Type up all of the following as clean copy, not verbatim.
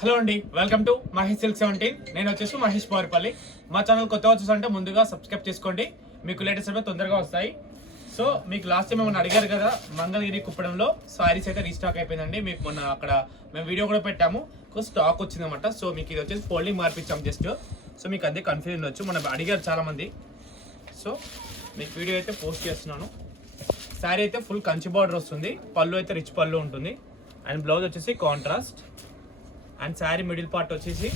హలో అండి, welcome to Mahesh సిల్క్ 17. నేను వచ్చేసి మహేష్ పవర్పల్లి. మా ఛానల్ కొత్తగా చూస్తుంటే ముందుగా సబ్స్క్రైబ్ చేసుకోండి, మీకు లేటెస్ట్ అప్డేట్ తొందరగా వస్తాయి. సో మీకు లాస్ట్ టైం ఏమైనా అడిగారు కదా, మంగళగిరి కుప్పడంలో సారీస్ అయితే రీస్టాక్ అయిపోయిందండి. మీకు మొన్న అక్కడ మేము వీడియో కూడా పెట్టాము, స్టాక్ వచ్చిందన్నమాట. సో మీకు ఇది వచ్చేసి ఫోల్డింగ్ మార్పించాం జస్ట్. సో మీకు అదే కన్ఫ్యూజన్ వచ్చు, మనం అడిగారు చాలామంది. సో మీకు వీడియో అయితే పోస్ట్ చేస్తున్నాను. శారీ అయితే ఫుల్ కంచి బార్డర్ వస్తుంది, పళ్ళు అయితే రిచ్ పళ్ళు ఉంటుంది, అండ్ బ్లౌజ్ వచ్చేసి contrast. And sari middle part వచ్చేసి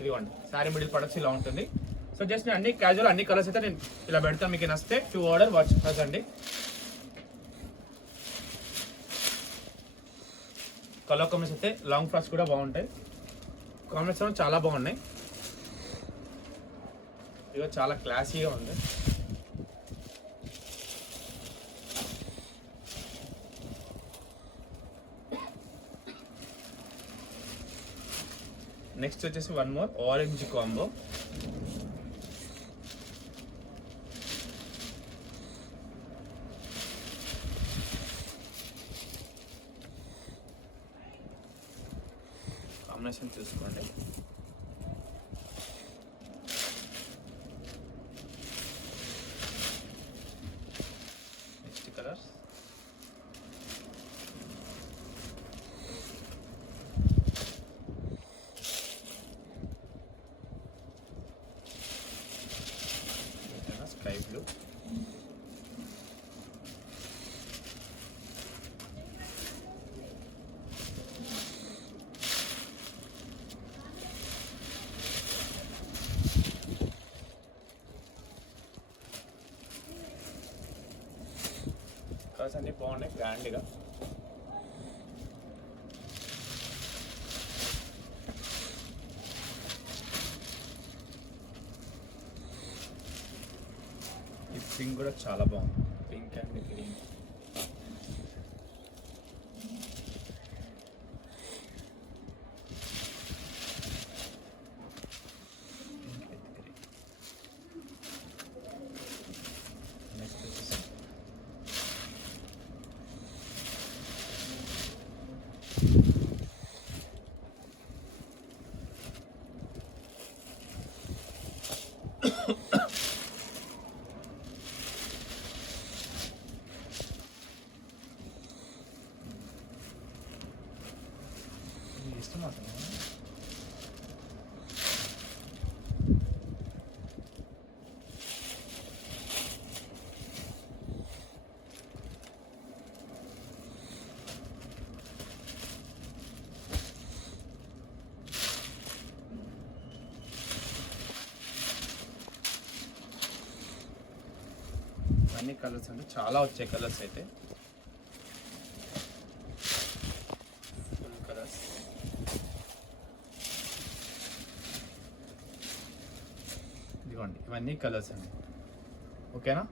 ఇదిగోండి, శారీ మిడిల్ పార్ట్ వచ్చి ఇలా ఉంటుంది. సో జస్ట్ నేను అన్ని క్యాజువల్ అన్ని కలర్స్ అయితే నేను ఇలా పెడతాను, మీకు నచ్చితే టు ఆర్డర్ వాట్సాప్ అండి. కలర్ కాంబినేషన్ అయితే లాంగ్ ఫ్రాక్స్ కూడా బాగుంటాయి, కాంబినేషన్ చాలా బాగున్నాయి. ఇదిగో చాలా క్లాసీగా ఉంది. నెక్స్ట్ వచ్చేసి one more orange combo. Combination చూసుకోండి. Next colours sky blue, colours అన్ని బాగున్నాయి గ్రాండ్గా. ఈ పింక్ కూడా చాలా బాగుంది, పింక్ అండ్ గ్రీన్. నెక్స్ట్ వచ్చేసి ఇష్టం అసలు అన్ని కలర్స్ అంటే చాలా వచ్చాయి కలర్స్ అయితే. ఫుల్ కలర్స్ ఇదిగోండి, ఇవన్నీ కలర్స్ అండి. ఓకేనా,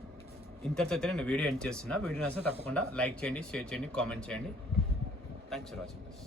ఇంతటితో అయితే నేను వీడియో ఎండ్ చేస్తున్నా. వీడియో నచ్చితే తప్పకుండా లైక్ చేయండి, షేర్ చేయండి, కామెంట్ చేయండి. Thanks for watching this.